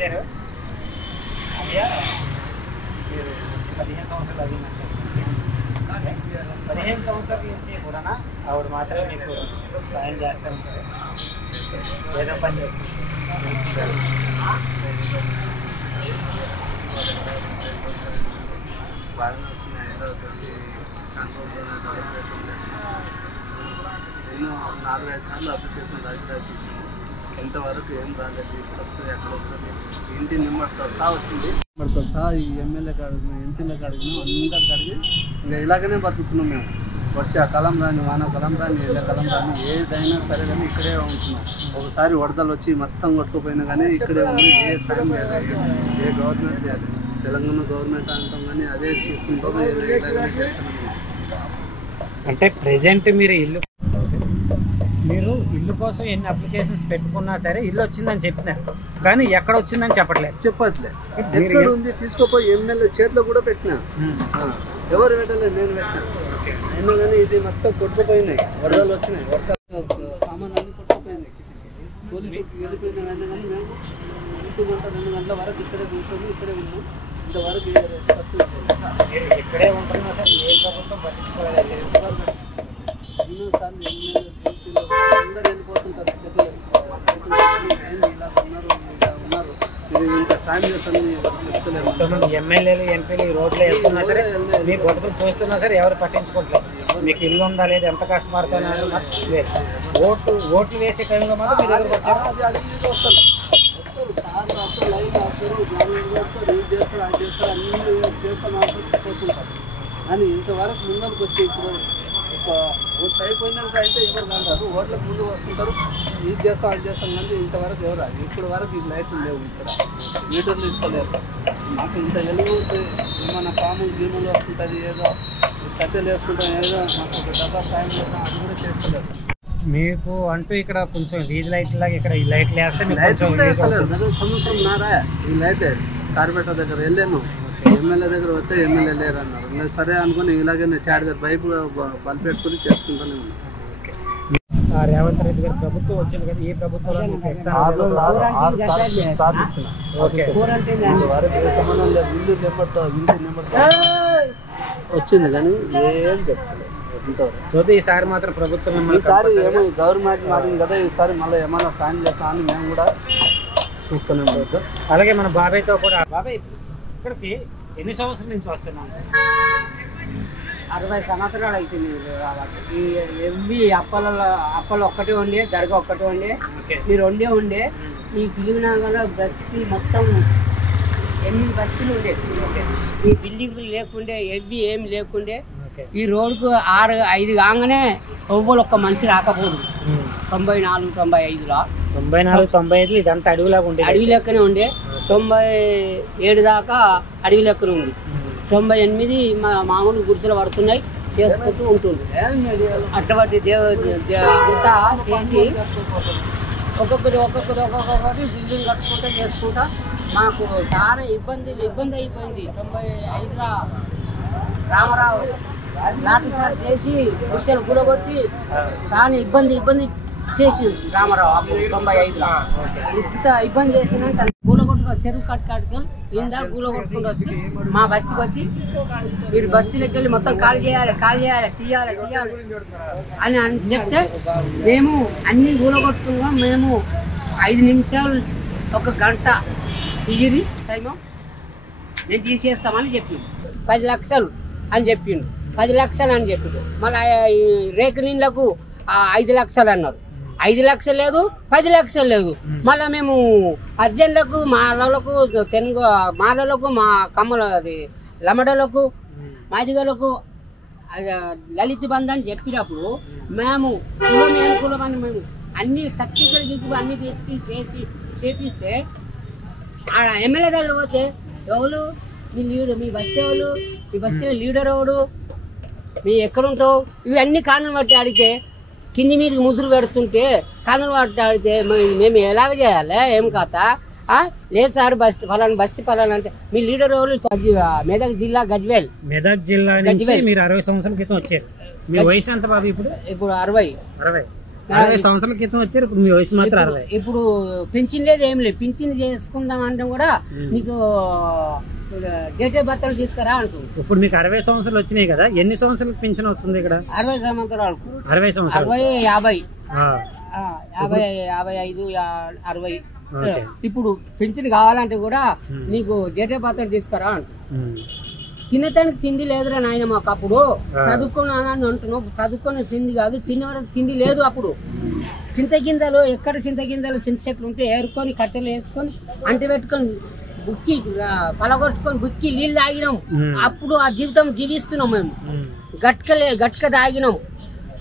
వచ్చారు. అయ్యా మీరు 15 సంవత్సరాలు అడిగినట్టు 15 సంవత్సరాల నుంచి కూడా ఆవిడ మాత్రమే మీకు సాయం చేస్తూ ఉంటారు. ఏదో పని చేస్తుంటారు. బాగానే వస్తున్నాయి. హైదరాబాద్ వచ్చి కంట్రోల్ ఎన్నో 4-5 సార్లు అప్లికేషన్ రాజధాని ఎంతవరకు ఏం రాలేదు. వస్తుంది ఎక్కడ వస్తుంది ఇంటి నెంబర్తో సహా వచ్చింది. నెంబర్తో సహా ఈ ఎమ్మెల్యేకి అడిగిన ఎంపీలకు అడిగిన అందరికి అడిగి ఇంకా ఇలాగనే బతుకుతున్నాం మేము. వర్షాకాలం రాని వానాకాలం రాని ఎండాకాలం రాని ఏదైనా సరే కానీ ఇక్కడే ఉంటున్నాం. ఒకసారి వరదలు వచ్చి మొత్తం కొట్టుకుపోయినా కానీ ఇక్కడే ఉన్నాయి. ఏ సాయం చేయాలి, ఏ గవర్నమెంట్ చేయాలి, తెలంగాణ గవర్నమెంట్ అంటాం కానీ అదే చూస్తుంటాం. ఇలాగనే చేస్తున్నాం. అంటే ప్రెజెంట్ మీరు ఇల్లు కోసం ఎన్ని అప్లికేషన్స్ పెట్టుకున్నా సరే ఇల్లు వచ్చిందని చెప్పినారు, కానీ ఎక్కడ వచ్చిందని చెప్పట్లేదు. ఎక్కడ ఉంది తీసుకుపోయి ఎమ్మెల్యే చేతిలో కూడా పెట్టినా. ఎవరు పెట్టలేదు, నేను పెట్టినా. అయినా కానీ ఇది మొత్తం కొట్టుకుపోయినాయి. వరదలు వచ్చినాయి. వర్షాలు సామాన్ అన్ని కొట్టుకుపోయినాయి. పోలీసులకు వెళ్ళిపోయినా కానీ మేము 1 గంట 2 గంటల వరకు ఇక్కడే కూర్చొని ఇక్కడే ఉన్నాం. ఇంతవరకు ఇక్కడే ఉంటున్నా సార్ ఏ ప్రభుత్వం పట్టించుకోలేదు. ఎన్నోసార్లు అందరూ వెళ్ళిపోతుంటారు. చెప్పలేదు ఇలా ఉన్నారు మీరు ఇంత సాయం చేస్తామని చెప్తలేరు. ఎమ్మెల్యేలు ఎంపీలు ఈ రోడ్లో వెళ్తున్నా సరే మీ బతుకులు చూస్తున్నా సరే ఎవరు పట్టించుకోవట్లేదు. మీకు ఇల్లు ఉందా లేదు, ఎంత కష్టపడుతున్నా లేదు. ఓట్లు వేసే టైంలో మాత్రం మీ దగ్గరకు వచ్చారు. అది అడిగి వస్తారు లైన్ వస్తారు, ఇది చేస్తారు, అది చేస్తారు, అన్ని చేస్తాం కానీ ఇంతవరకు ముందరకు వచ్చి ఇప్పుడు ఓట్లు అయిపోయినాక అయితే ఎవరు కాదు. ఓట్లకు ముందు వస్తుంటారు, ఇది చేస్తాం అది చేస్తాం కానీ ఇంతవరకు ఎవరు అది ఇప్పటి వరకు ఈ లైట్లు లేవు. ఇక్కడ మీటర్లు ఇస్తలేరు. మాకు ఇంత వెలుగు ఏమన్నా పాములు గీములు వస్తుంటుంది, ఏదో కట్టెలు వేసుకుంటాం, ఏదో మాకు ఒక డబ్బా సాయం చేస్తాం, అది కూడా చేస్తలేరు. మీకు అంటూ ఇక్కడ కొంచెం వీధి లైట్ లాగా ఇక్కడ ఈ లైట్లు వేస్తే సంవత్సరం నారా ఈ లైట్ కార్పొరేటర్ దగ్గర వెళ్ళాను. ఎమ్మెల్యే దగ్గర వస్తే ఎమ్మెల్యే లేరు అన్నారు. లేదు సరే అనుకుని ఇలాగే చాట్ దగ్గర బైపు బల్బ్ పెట్టుకుని చేసుకుంటూనే ఉన్నాను. రేవంత్ రెడ్డి గారి ప్రభుత్వం వచ్చింది కదా, ఈ ప్రభుత్వంలో వచ్చింది కానీ ఏం చెప్తాను. చూస్తే ఈసారి మాత్రం ప్రభుత్వం ఈసారి ఏమో గవర్నమెంట్ మారింది కదా, ఈసారి మళ్ళీ ఏమైనా సాయం చేస్తామని మేము కూడా చూస్తున్నాం. అలాగే మన బాబాయ్తో కూడా, బాబాయ్ ఇక్కడికి ఎన్ని సంవత్సరాల నుంచి వస్తున్నాం? 60 సంవత్సరాలు అవుతుంది. ఈ ఎవ్వి అప్పలు ఒక్కటే ఉండే, దర్గా ఒక్కటే ఉండే, ఈ 2 ఉండే. ఈ ఫిలింనగర్లో బస్తీ మొత్తం 8 బస్తీలు ఉండే. ఈ బిల్డింగ్లు లేకుండే, ఎవ్వి ఏమి లేకుండే. ఈ రోడ్డుకు 6-5 కాగానే ఎవ్వరు ఒక్క మనిషి రాకపోదు. 94-95లో 94-95 ఇదంతా అడవిలాగా ఉండే, అడవి లెక్కనే ఉండే. 97 దాకా అడవి లెక్కనే ఉంది. 98 మామూలు గుడిసెలు పడుతున్నాయి, చేసుకుంటూ ఉంటుంది. అటువంటి అంతా చేసి ఒక్కొక్కటి బిల్డింగ్ కట్టుకుంటూ చేసుకుంటా మాకు చాలా ఇబ్బంది అయిపోయింది. 95లో రామారావు లాఠీసార్ చేసి గుడిసెలు కూలగొట్టి చాలా ఇబ్బంది చేసి రామారావు అప్పుడు 95లో ఇంత ఇబ్బంది చేసినంటే కూలగొట్టుకో చెరువు కట్టుకెళ్ళి ఇందా కూలగొట్టుకుంటూ వచ్చి మా బస్తీకి వచ్చి మీరు బస్తీలోకి వెళ్ళి మొత్తం ఖాళీ చేయాలి, తీయాలి అని చెప్తే మేము అన్ని కూలగొట్టుకున్నాం. మేము 5 నిమిషాలు 1 గంట తిరిగి సైమం నేను తీసేస్తామని చెప్పిండు. 10 లక్షలు అని చెప్పిండు. 10 లక్షలు అని చెప్పిండు. మళ్ళీ రేకు నీళ్ళకు 5 లక్షలు అన్నారు. 5 లక్షలు లేదు, 10 లక్షలు లేదు. మళ్ళీ మేము అర్జెంట్లకు మాలలకు మా కమ్మల అది లమడలకు మాదిగలకు లలిత బంధు అని చెప్పినప్పుడు మేము కులం మేము అన్ని సర్టిఫికెట్ అన్ని చేసి చేపిస్తే ఆ ఎమ్మెల్యే దగ్గర పోతే ఎవరు మీ లీడర్, మీ బస్తీ వాళ్ళు, మీ బస్తీ లీడర్ ఎవడు, మీ ఎక్కడుంటావు, ఇవి అన్ని కారణం బట్టి అడిగితే కింది మీదకి ముసురు పెడుతుంటే కారణం బట్టి అడిగితే మేము ఎలాగ చేయాలి ఏం కథ లేదు సార్ బస్తీ ఫలానా అంటే మీ లీడర్ ఎవరు మెదక్ జిల్లా గజ్వేల్. మెదక్ జిల్లా నుంచి మీరు 60 సంవత్సరాల క్రితం వచ్చారు. మీ వయసు ఎంత బాబు? ఇప్పుడు 60. 60 సంవత్సరాల క్రితం వచ్చారు, ఇప్పుడు మీ వయసు మాత్రం 60. ఇప్పుడు పింఛన్ లేదు, ఏం లేదు. పింఛన్ చేసుకుందాం అంటే కూడా నీకు డేట్ ఆఫ్ బర్త్ తీసుకురా అంటుంది. ఇప్పుడు మీకు 60 సంవత్సరాలు వచ్చినాయి కదా, ఎన్ని సంవత్సరాలకు పింఛన్ వస్తుంది ఇక్కడ? 60 సంవత్సరాలకు 60 సంవత్సరాలు 60, 50, 55, 60. ఇప్పుడు పింఛన్ కావాలంటే కూడా నీకు డేట్ ఆఫ్ బర్త్ తీసుకురా అంటుంది. తినటానికి తిండి లేదురా నాయన మాకు. అప్పుడు చదువుకున్నానని అంటున్నావు, చదువుకున్న తిండి కాదు, తినడానికి తిండి లేదు. అప్పుడు చింతగింజలు, ఎక్కడ చింతగింజలు చింత చెట్లు ఉంటే ఏరుకొని కట్టెలు వేసుకొని అంటి పెట్టుకొని బుక్కి పలగొట్టుకొని బుక్కి నీళ్ళు తాగినాం. అప్పుడు ఆ జీవితం జీవిస్తున్నాం మేము. గట్క తాగినాం.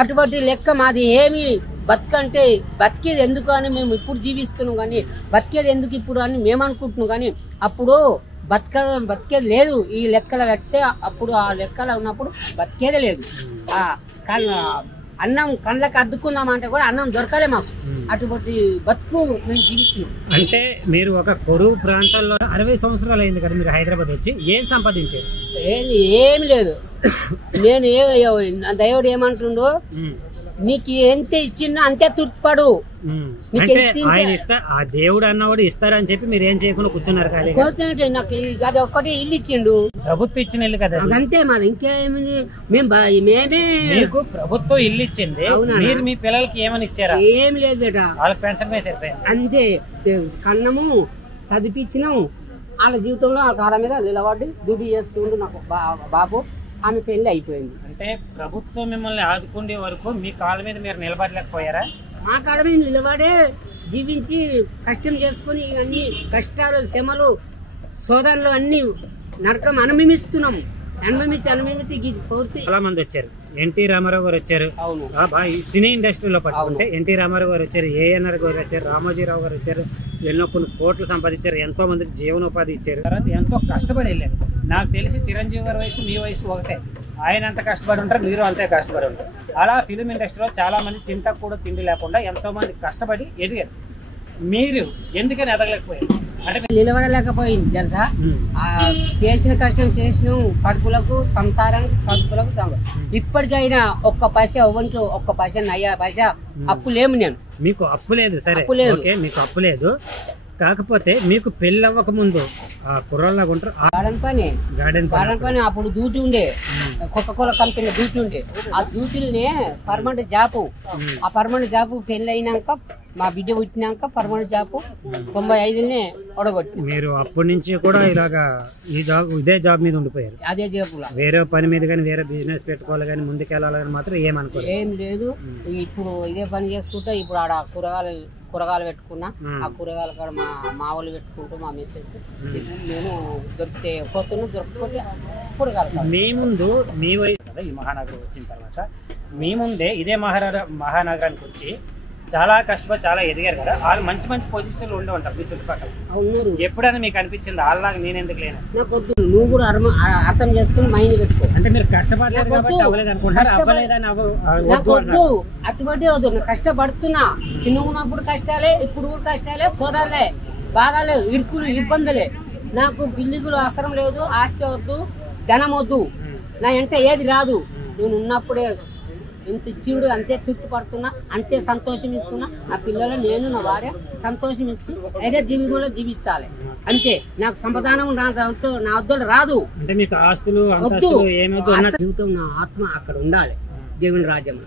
అటువంటి లెక్క మాది. ఏమి బతుకంటే బతికేది ఎందుకు అని మేము ఇప్పుడు జీవిస్తున్నాం, కానీ బతికేది ఎందుకు ఇప్పుడు అని మేము అనుకుంటున్నాం. కానీ అప్పుడు బతికేది లేదు. ఈ లెక్కలు కట్టే అప్పుడు ఆ లెక్కలు ఉన్నప్పుడు బతికేదే లేదు. అన్నం కళ్ళకి అద్దుకుందామంటే కూడా అన్నం దొరకలే మాకు. అటువంటి బతుకు మేము జీవిస్తున్నాం. అంటే మీరు ఒక కొరువు ప్రాంతాల్లో 60 సంవత్సరాలు అయింది కదా మీరు హైదరాబాద్ వచ్చి, ఏం సంపాదించారు? ఏమి లేదు. నేను దేవుడు ఏమంటుండో, నీకు ఎంత ఇచ్చిందో అంతే తృప్తిపడు. ఆ దేవుడు అన్నవాడు ఇస్తారని చెప్పి మీరు ఏం చేయకుండా కూర్చున్నారు. నాకు అది ఒక్కటి ఇల్లు ఇచ్చిండు, ప్రభుత్వం ఇచ్చిన ఇల్లు కదా అంతే. మరి ఇంకేమింది, మేమే ప్రభుత్వం ఇల్లు ఇచ్చింది. మీరు మీ పిల్లలకి ఏమని ఇచ్చారా? ఏమి లేదు బేట, వాళ్ళకి పెన్షన్ సరిపోయింది అంతే. కన్నము చదివించినాము. వాళ్ళ జీవితంలో వాళ్ళ కాళ్ళ మీద నిలబడి డ్యూటీ చేస్తుండు నాకు బాబు. ఆమె పెళ్లి అయిపోయింది. అంటే ప్రభుత్వం మిమ్మల్ని ఆదుకునే వరకు మీ కాళ్ళ మీద మీరు నిలబడలేకపోయారా? మా కాళ్ళ మీద నిలబడే జీవించి కష్టం చేసుకుని అన్ని కష్టాలు, శ్రమలు, శోధనలు అన్ని నరకం అనుభవిస్తున్నాం. అనుభవించి పూర్తి. చాలా మంది వచ్చారు. ఎన్టీ రామారావు గారు వచ్చారు, సినీ ఇండస్ట్రీలో పట్టుకుంటే ఎన్టీ రామారావు గారు వచ్చారు, ఏఎన్ఆర్ గారు వచ్చారు, రామోజీరావు గారు వచ్చారు. ఎన్నో కొన్ని కోట్లు సంపాదించారు, ఎంతో మందికి జీవనోపాధి ఇచ్చారు. తర్వాత ఎంతో కష్టపడి వెళ్ళారు. నాకు తెలిసి చిరంజీవి గారి వయసు మీ వయసు ఒకటే. ఆయన ఎంత కష్టపడి ఉంటారు, మీరు అంతే కష్టపడి ఉంటారు. అలా ఫిలిం ఇండస్ట్రీలో చాలా మంది తింటా కూడా తిండి లేకుండా ఎంతో మంది కష్టపడి ఎదిగారు. మీరు ఎందుకని ఎదగలేకపోయారు? అంటే నిలబడలేకపోయింది తెలుసా. చేసిన కష్టం చేసినాం, కడుపులకు సంసారానికి కడుపులకు. ఇప్పటికైనా ఒక్క పైసా ఎవరికి ఒక్క పైసా నయ్యా పైసా అప్పు లేము. నేను మీకు అప్పు లేదు, సరే మీకు అప్పు లేదు. కాకపోతే మీకు పెళ్ళి అవ్వక ముందు ఆ కుర్రల్లాగా ఉంటారు. గార్డెన్ పని అప్పుడు డ్యూటీ ఉండే, కోకోకోలా కంపెనీ డ్యూటీ ఉండే. ఆ డ్యూటీలనే పర్మనెంట్ జాబ్. ఆ పర్మనెంట్ జాబ్ పెళ్లి అయినాక మా బిడ్డ పుట్టినాక పర్మనెంట్ జాబ్ 95 ఒడగొట్టి. మీరు అప్పటి నుంచి కూడా ఇలాగా ఇదే జాబ్ మీద ఉండిపోయారు? అదే జాబ్. వేరే పని మీద కానీ వేరే బిజినెస్ పెట్టుకోవాలి కానీ ముందుకెళ్ళాలని మాత్రం ఏమనుకోలేదు? ఏం లేదు. ఇప్పుడు ఇదే పని చేసుకుంటా. ఇప్పుడు ఆడ కూరగాయలు పెట్టుకున్నా. ఆ కూరగాయలు కాడ మా వాళ్ళు పెట్టుకుంటూ మా మిస్సెస్ నేను దొరికితే పోతున్నా, దొరకకపోతే కూరగాయలు. మీ ముందు మీ వయసు కదా ఈ మహానగరం వచ్చిన తర్వాత, మీ ముందే ఇదే మహానగరానికి వచ్చి చాలా కష్టపడి చాలా ఎదిగారు కదా. వాళ్ళు మంచి మంచి పొజిషన్లు ఉండి ఉంటారు మీ చుట్టుపక్కల. ఎప్పుడైనా మీకు అనిపించింది వాళ్ళలాగా నేను ఎందుకు లేను? నువ్వు కూడా అర్థం చేసుకుని మైండ్ పెట్టుకో. అంటే మీరు కష్టపడలేదు అటువంటి వద్దు. నేను కష్టపడుతున్నా. చిన్న ఉన్నప్పుడు కష్టాలే, ఇప్పుడు కూడా కష్టాలే, సోదాలే, బాగాలే, ఇరుకులు, ఇబ్బందులే. నాకు బిల్లుగులు అవసరం లేదు, ఆస్తి వద్దు, ధనం వద్దు. నా అంటే ఏది రాదు. నేను ఉన్నప్పుడే ఎంత ఇచ్చిండు అంతే తృప్తి పడుతున్నా, అంతే సంతోషం ఇస్తున్నా. నా పిల్లలు, నేను, నా భార్య సంతోషం ఇస్తూ అదే జీవితంలో జీవించాలి. అంతే. నాకు సంపదానం నా వద్ద రాదు. జీవితం నా ఆత్మ అక్కడ ఉండాలి. దేవుని రాజ్యం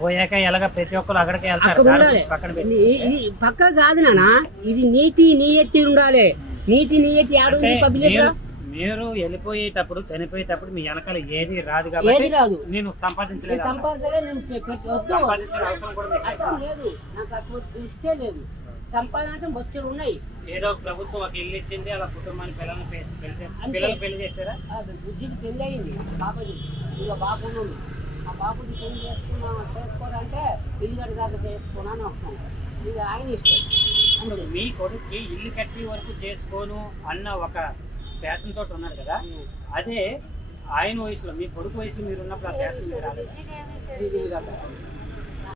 పోయాక ఎలాగ ప్రతి ఒక్కరు అక్కడికి అక్కడ ఉండాలి. ఇది పక్క కాదు నాన్న, ఇది నీతి నియతి ఉండాలి. నీతి నియతి ఆడుంది పబ్లిక్. మీరు వెళ్ళిపోయేటప్పుడు చనిపోయేటప్పుడు మీ వెనకాల ఏది రాదు కాబట్టి నేను సంపాదించలేదు. అసలు లేదు, నాకు అప్పుడు దృష్టే లేదు. సంపాదన బొచ్చులు ఉన్నాయి. ఏదో ప్రభుత్వం ఒక ఇల్లు ఇచ్చింది, అలా కుటుంబాన్ని పిల్లలు పెళ్లి చేస్తారా? బుజ్జికి పెళ్లి అయింది బాబుది. ఇక బాబు ఆ బాబుది పెళ్లి చేసుకోవాలంటే ఇల్లు గడి దాకా చేసుకున్నాను వస్తాను. ఇక ఆయన ఇష్టం. మీ కొడుకు ఇల్లు కట్టి వరకు చేసుకోను అన్న ఒక ప్యాషన్ తోటి ఉన్నారు కదా, అదే ఆయన వయసులో మీ కొడుకు వయసులో మీరు ఉన్నప్పుడు ఆ ప్యాషన్ రాలేదు.